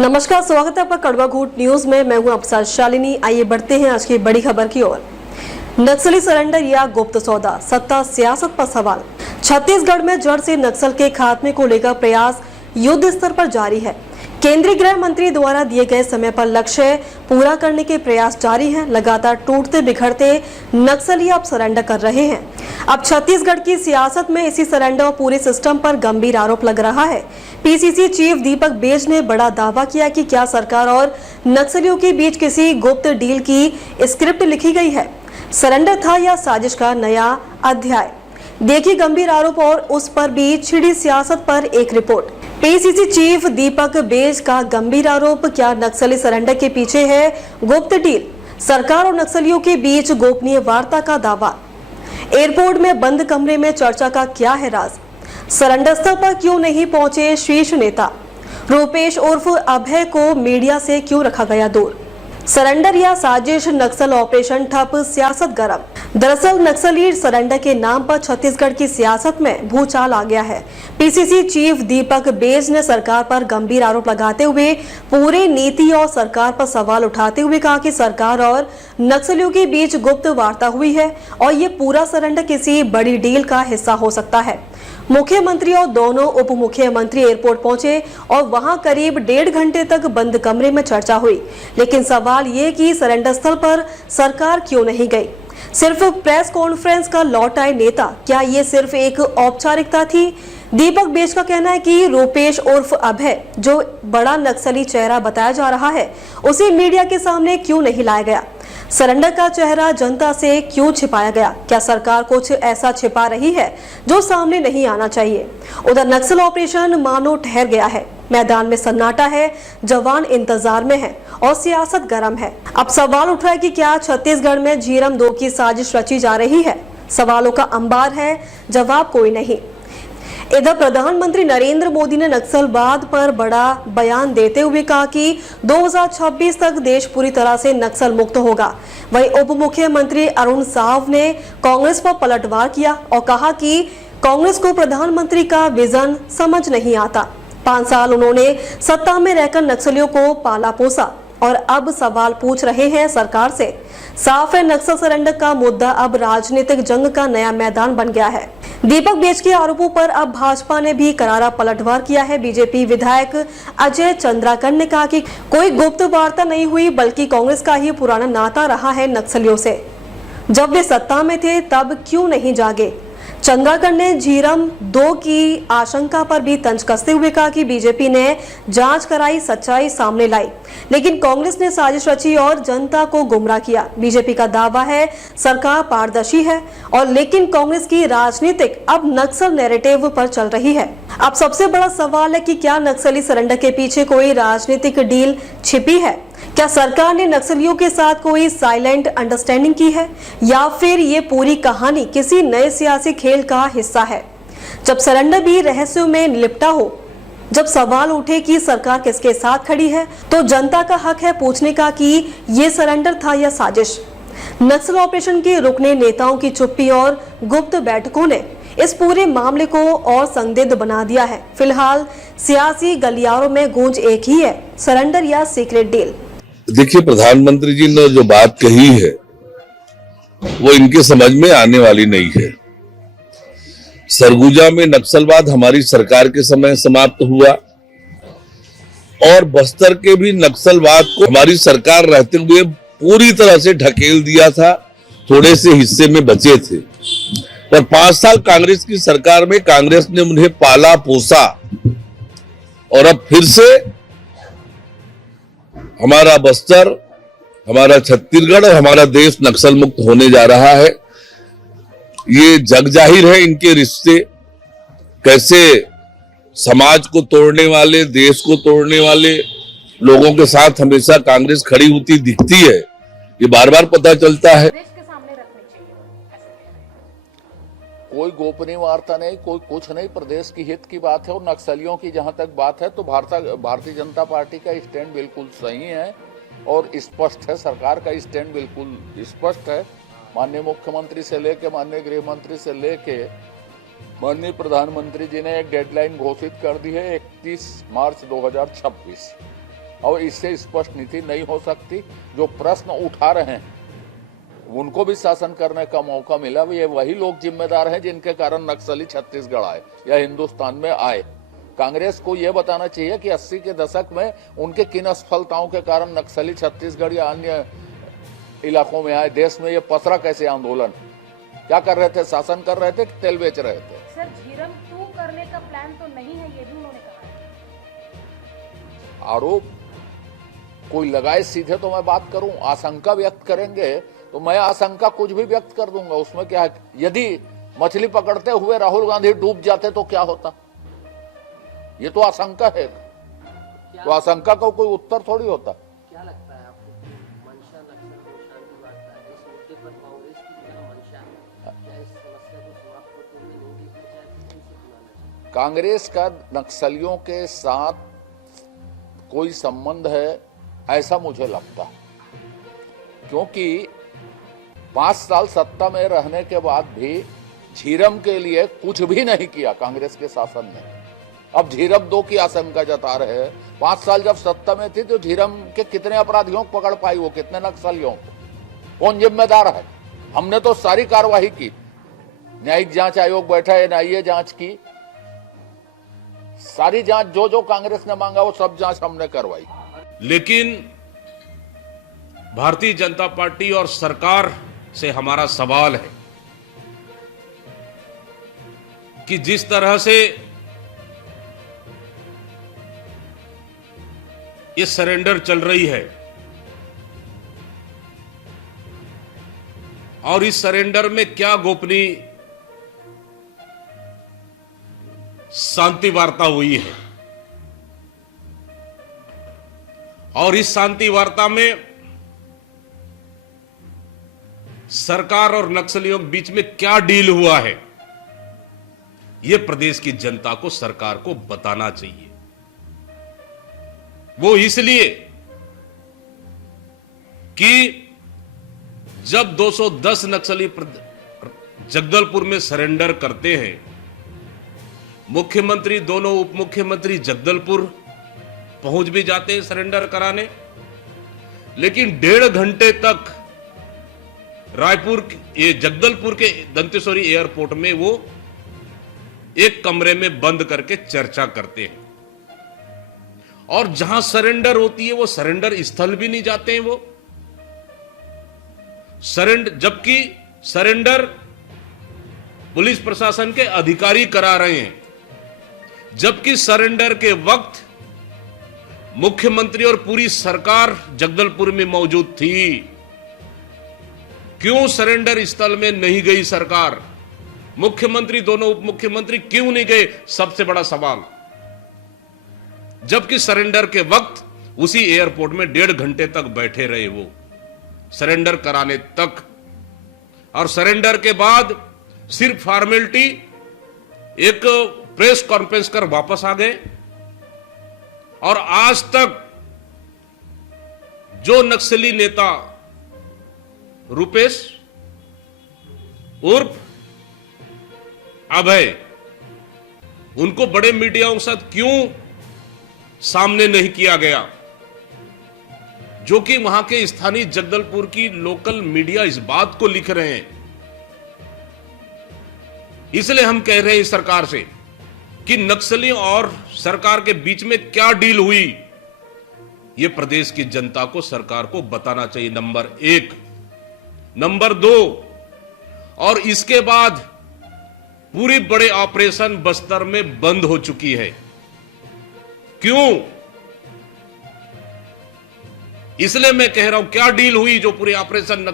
नमस्कार, स्वागत है आपका कड़वा घूट न्यूज में। मैं हूं आपके शालिनी। आइए बढ़ते हैं आज की बड़ी खबर की ओर। नक्सली सरेंडर या गुप्त सौदा, सत्ता सियासत पर सवाल। छत्तीसगढ़ में जड़ से नक्सल के खात्मे को लेकर प्रयास युद्ध स्तर पर जारी है। केंद्रीय गृह मंत्री द्वारा दिए गए समय पर लक्ष्य पूरा करने के प्रयास जारी हैं। लगातार टूटते बिखरते नक्सली अब सरेंडर कर रहे हैं। अब छत्तीसगढ़ की सियासत में इसी सरेंडर और पूरे सिस्टम पर गंभीर आरोप लग रहा है। पीसीसी चीफ दीपक बेज ने बड़ा दावा किया कि क्या सरकार और नक्सलियों के बीच किसी गुप्त डील की स्क्रिप्ट लिखी गई है। सरेंडर था या साजिश का नया अध्याय? देखिए गंभीर आरोप और उस पर भी छिड़ी सियासत पर एक रिपोर्ट। पीसीसी चीफ दीपक बेज का गंभीर आरोप, क्या नक्सली सरेंडर के पीछे है गुप्त डील? सरकार और नक्सलियों के बीच गोपनीय वार्ता का दावा। एयरपोर्ट में बंद कमरे में चर्चा का क्या है राज? सरेंडर स्थल पर क्यों नहीं पहुंचे शीर्ष नेता? रूपेश उर्फ अभय को मीडिया से क्यों रखा गया दूर? सरेंडर या साजिश, नक्सल ऑपरेशन ठप, सियासत गरम। दरअसल नक्सली सरेंडर के नाम पर छत्तीसगढ़ की सियासत में भूचाल आ गया है। पीसीसी चीफ दीपक बेज ने सरकार पर गंभीर आरोप लगाते हुए पूरे नीति और सरकार पर सवाल उठाते हुए कहा कि सरकार और नक्सलियों के बीच गुप्त वार्ता हुई है और ये पूरा सरेंडर किसी बड़ी डील का हिस्सा हो सकता है। मुख्यमंत्री और दोनों उप मुख्यमंत्री एयरपोर्ट पहुंचे और वहां करीब 1.5 घंटे तक बंद कमरे में चर्चा हुई। लेकिन सवाल ये कि सरेंडर स्थल पर सरकार क्यों नहीं गई? सिर्फ प्रेस कॉन्फ्रेंस का लौट आए नेता, क्या ये सिर्फ एक औपचारिकता थी? दीपक बेज का कहना है कि रूपेश उर्फ अभय, जो बड़ा नक्सली चेहरा बताया जा रहा है, उसे मीडिया के सामने क्यों नहीं लाया गया? सरेंडर का चेहरा जनता से क्यों छिपाया गया? क्या सरकार कुछ ऐसा छिपा रही है जो सामने नहीं आना चाहिए? उधर नक्सल ऑपरेशन मानो ठहर गया है। मैदान में सन्नाटा है, जवान इंतजार में है और सियासत गर्म है। अब सवाल उठ रहा है कि क्या छत्तीसगढ़ में झीरम 2 की साजिश रची जा रही है? सवालों का अंबार है, जवाब कोई नहीं। इधर प्रधानमंत्री नरेंद्र मोदी ने नक्सलवाद पर बड़ा बयान देते हुए कहा कि 2026 तक देश पूरी तरह से नक्सल मुक्त होगा। वहीं उप मुख्यमंत्री अरुण साव ने कांग्रेस पर पलटवार किया और कहा कि कांग्रेस को प्रधानमंत्री का विजन समझ नहीं आता। 5 साल उन्होंने सत्ता में रहकर नक्सलियों को पाला पोसा और अब सवाल पूछ रहे हैं सरकार से। साफ है, नक्सल सरेंडर का मुद्दा अब राजनीतिक जंग का नया मैदान बन गया है। दीपक बेज के आरोपों पर अब भाजपा ने भी करारा पलटवार किया है। बीजेपी विधायक अजय चंद्राकर ने कहा कि कोई गुप्त वार्ता नहीं हुई, बल्कि कांग्रेस का ही पुराना नाता रहा है नक्सलियों से। जब वे सत्ता में थे तब क्यों नहीं जागे? चंद्राकर ने झीरम 2 की आशंका पर भी तंज कसते हुए कहा कि बीजेपी ने जांच कराई, सच्चाई सामने लाई, लेकिन कांग्रेस ने साजिश रची और जनता को गुमराह किया। बीजेपी का दावा है सरकार पारदर्शी है और लेकिन कांग्रेस की राजनीतिक अब नक्सल नैरेटिव पर चल रही है। अब सबसे बड़ा सवाल है कि क्या नक्सली सरेंडर के पीछे कोई राजनीतिक डील छिपी है? क्या सरकार ने नक्सलियों के साथ कोई साइलेंट अंडरस्टैंडिंग की है या फिर ये पूरी कहानी किसी नए सियासी खेल का हिस्सा है? जब सरेंडर भी रहस्यों में लिपटा हो, जब सवाल उठे कि सरकार किसके साथ खड़ी है, तो जनता का हक है पूछने का कि ये सरेंडर था या साजिश। नक्सल ऑपरेशन के रुकने नेताओं की चुप्पी और गुप्त बैठकों ने इस पूरे मामले को और संदिग्ध बना दिया है। फिलहाल सियासी गलियारों में गूंज एक ही है, सरेंडर या सीक्रेट डील। देखिए, प्रधानमंत्री जी ने जो बात कही है वो इनके समझ में आने वाली नहीं है। सरगुजा में नक्सलवाद हमारी सरकार के समय समाप्त हुआ और बस्तर के भी नक्सलवाद को हमारी सरकार रहते हुए पूरी तरह से ढकेल दिया था। थोड़े से हिस्से में बचे थे और 5 साल कांग्रेस की सरकार में कांग्रेस ने उन्हें पाला पोसा और अब फिर से हमारा बस्तर, हमारा छत्तीसगढ़ और हमारा देश नक्सल मुक्त होने जा रहा है। ये जग जाहिर है इनके रिश्ते कैसे समाज को तोड़ने वाले, देश को तोड़ने वाले लोगों के साथ हमेशा कांग्रेस खड़ी होती दिखती है। ये बार बार पता चलता है। कोई गोपनीय वार्ता नहीं, कोई कुछ नहीं, प्रदेश की हित की बात है। और नक्सलियों की जहां तक बात है तो भारतीय जनता पार्टी का स्टैंड बिल्कुल सही है और स्पष्ट है। सरकार का स्टैंड बिल्कुल स्पष्ट है। माननीय मुख्यमंत्री से लेके माननीय गृह मंत्री से लेके माननीय प्रधानमंत्री जी ने एक डेडलाइन घोषित कर दी है 31 मार्च 2026। और इससे स्पष्ट नीति नहीं हो सकती। जो प्रश्न उठा रहे हैं उनको भी शासन करने का मौका मिला। ये वही लोग जिम्मेदार हैं जिनके कारण नक्सली छत्तीसगढ़ आए या हिंदुस्तान में आए। कांग्रेस को यह बताना चाहिए कि 80 के दशक में उनके किन असफलताओं के कारण नक्सली छत्तीसगढ़ या अन्य इलाकों में आए। देश में ये पसरा कैसे आंदोलन, क्या कर रहे थे? शासन कर रहे थे कि तेल बेच रहे थे? सर, झीरम 2 करने का प्लान तो नहीं है, ये भी उन्होंने कहा है। आरोप कोई लगाए सीधे तो मैं बात करूं, आशंका व्यक्त करेंगे तो मैं आशंका कुछ भी व्यक्त कर दूंगा। उसमें क्या है? यदि मछली पकड़ते हुए राहुल गांधी डूब जाते तो क्या होता? ये तो आशंका है। तो आशंका का कोई उत्तर थोड़ी होता। क्या लगता है आपको कि मंशा नक्सल को शांति वार्ता है, इस मुद्दे पर कांग्रेस की क्या मंशा है? क्या इस समस्या को समाप्त होते हुए नहीं देखना चाहती, इसे बुलाना चाहिए? कांग्रेस का नक्सलियों के साथ कोई संबंध है ऐसा मुझे लगता है, क्योंकि 5 साल सत्ता में रहने के बाद भी झीरम के लिए कुछ भी नहीं किया कांग्रेस के शासन ने। अब झीरम 2 की आशंका जता रहे हैं। 5 साल जब सत्ता में थी तो झीरम के कितने अपराधियों को पकड़ पाई, वो कितने नक्सलियों को? कौन जिम्मेदार है? हमने तो सारी कार्रवाई की। न्यायिक जांच आयोग बैठा, एनआईए जांच की, सारी जांच जो जो कांग्रेस ने मांगा वो सब जांच हमने करवाई। लेकिन भारतीय जनता पार्टी और सरकार से हमारा सवाल है कि जिस तरह से ये सरेंडर चल रही है और इस सरेंडर में क्या गोपनीय शांति वार्ता हुई है और इस शांति वार्ता में सरकार और नक्सलियों के बीच में क्या डील हुआ है, यह प्रदेश की जनता को, सरकार को बताना चाहिए। वो इसलिए कि जब 210 नक्सली जगदलपुर में सरेंडर करते हैं, मुख्यमंत्री, दोनों उप मुख्यमंत्री जगदलपुर पहुंच भी जाते हैं सरेंडर कराने, लेकिन 1.5 घंटे तक रायपुर, ये जगदलपुर के दंतेश्वरी एयरपोर्ट में वो एक कमरे में बंद करके चर्चा करते हैं और जहां सरेंडर होती है वो सरेंडर स्थल भी नहीं जाते हैं। वो सरेंडर, जबकि सरेंडर पुलिस प्रशासन के अधिकारी करा रहे हैं, जबकि सरेंडर के वक्त मुख्यमंत्री और पूरी सरकार जगदलपुर में मौजूद थी। क्यों सरेंडर स्थल में नहीं गई सरकार? मुख्यमंत्री, दोनों उप मुख्यमंत्री क्यों नहीं गए? सबसे बड़ा सवाल। जबकि सरेंडर के वक्त उसी एयरपोर्ट में 1.5 घंटे तक बैठे रहे वो, सरेंडर कराने तक, और सरेंडर के बाद सिर्फ फॉर्मेलिटी, एक प्रेस कॉन्फ्रेंस कर वापस आ गए। और आज तक जो नक्सली नेता रुपेश उर्फ अभय, उनको बड़े मीडियाओं के साथ क्यों सामने नहीं किया गया? जो कि वहां के स्थानीय जगदलपुर की लोकल मीडिया इस बात को लिख रहे हैं। इसलिए हम कह रहे हैं सरकार से कि नक्सलियों और सरकार के बीच में क्या डील हुई, यह प्रदेश की जनता को, सरकार को बताना चाहिए, नंबर 1। नंबर 2, और इसके बाद पूरी बड़े ऑपरेशन बस्तर में बंद हो चुकी है। क्यों? इसलिए मैं कह रहा हूं, क्या डील हुई जो पूरी ऑपरेशन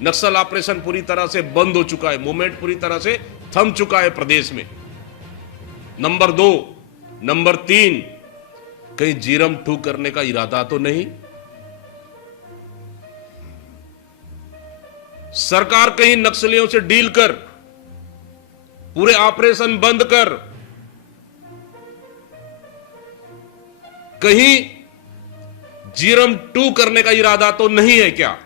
नक्सल ऑपरेशन पूरी तरह से बंद हो चुका है, मूवमेंट पूरी तरह से थम चुका है प्रदेश में। नंबर 2, नंबर 3, कहीं झीरम 2 करने का इरादा तो नहीं? सरकार कहीं नक्सलियों से डील कर, पूरे ऑपरेशन बंद कर, कहीं झीरम 2 करने का इरादा तो नहीं है क्या?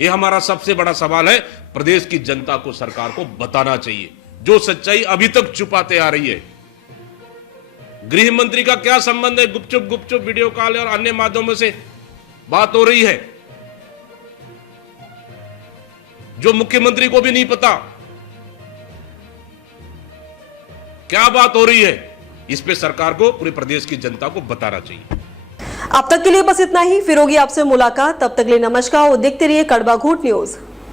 यह हमारा सबसे बड़ा सवाल है। प्रदेश की जनता को, सरकार को बताना चाहिए, जो सच्चाई अभी तक छुपाते आ रही है। गृह मंत्री का क्या संबंध है? गुपचुप गुपचुप वीडियो कॉल और अन्य माध्यमों से बात हो रही है जो मुख्यमंत्री को भी नहीं पता क्या बात हो रही है। इस पे सरकार को, पूरे प्रदेश की जनता को बताना चाहिए। अब तक के लिए बस इतना ही, फिर होगी आपसे मुलाकात। तब तक के लिए नमस्कार और देखते रहिए कड़वा घूट न्यूज।